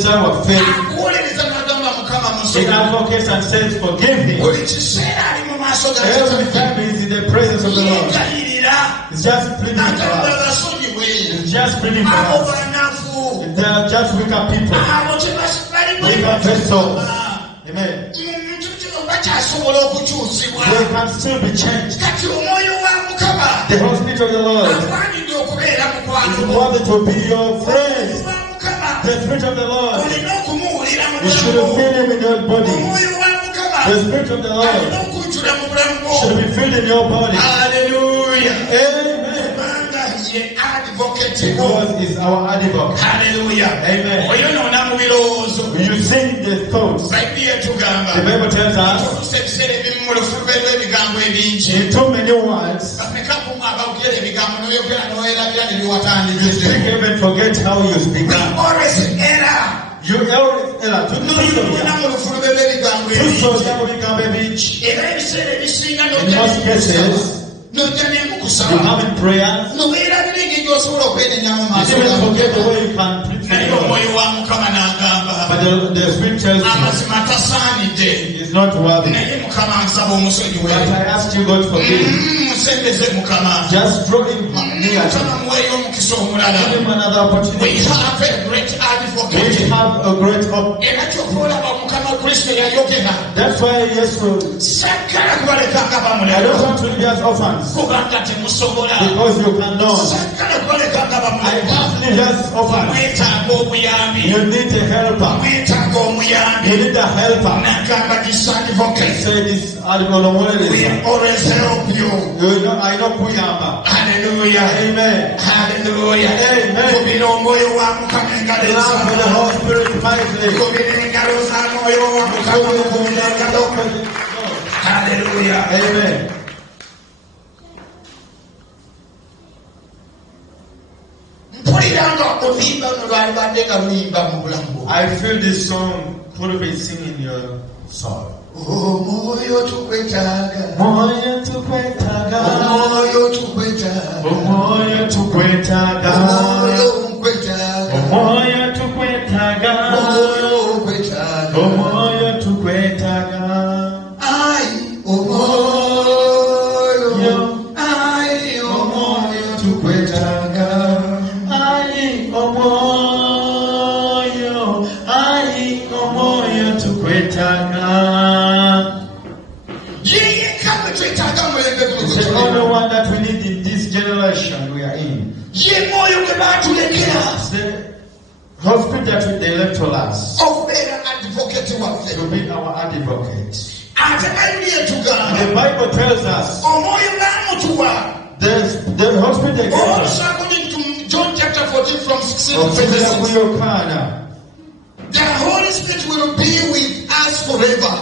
Professor of faith. He advocates and says, forgive him. Every time he's in the presence of the Lord, he's just pleading for us. He's just pleading for us. They are just weaker people. Weaker vessels. Amen. They can still be changed. The Holy Spirit of the Lord is worthy to be your friend. The Spirit of the Lord, you should feel him in your body. The Spirit of the Lord should be filled in your body. Hallelujah. Amen. Because he's our advocate. Hallelujah. Amen. You see the thoughts. The Bible tells us in too many words, you speak even forget how you speak. You always error. In most cases, you have in prayer. You even forget the way you can preach the Lord. But the Spirit tells you it's not worthy. But I ask you, God, forgive. Just draw him near to him. Give him another opportunity. We have a great advocate. We have a great hope. That's why yes, I don't want to be as orphans. Because you cannot. I have to just orphans. You need a helper. You need a helper. Say this. We always help you. I know Kuyamba. Hallelujah. Amen. Hallelujah. Amen. Love the Holy Spirit mightily. Hallelujah. Amen. I feel this song could be singing your soul. Moyo tukwetaga, moyo tukwetaga, moyo tukwetaga, moyo tukwetaga, moyo tukwetaga, moyo tukwetaga, moyo tukwetaga, moyo tukwetaga. Ai, moyo, ai, moyo tukwetaga, ai, moyo tukwetaga. It's the only one that we need in this generation we are in. It's the hospital that they left to us. To be our advocate. The Bible tells us the hospital gave us. According to John chapter 14 from 16 to 26. The Holy Spirit will be with us forever.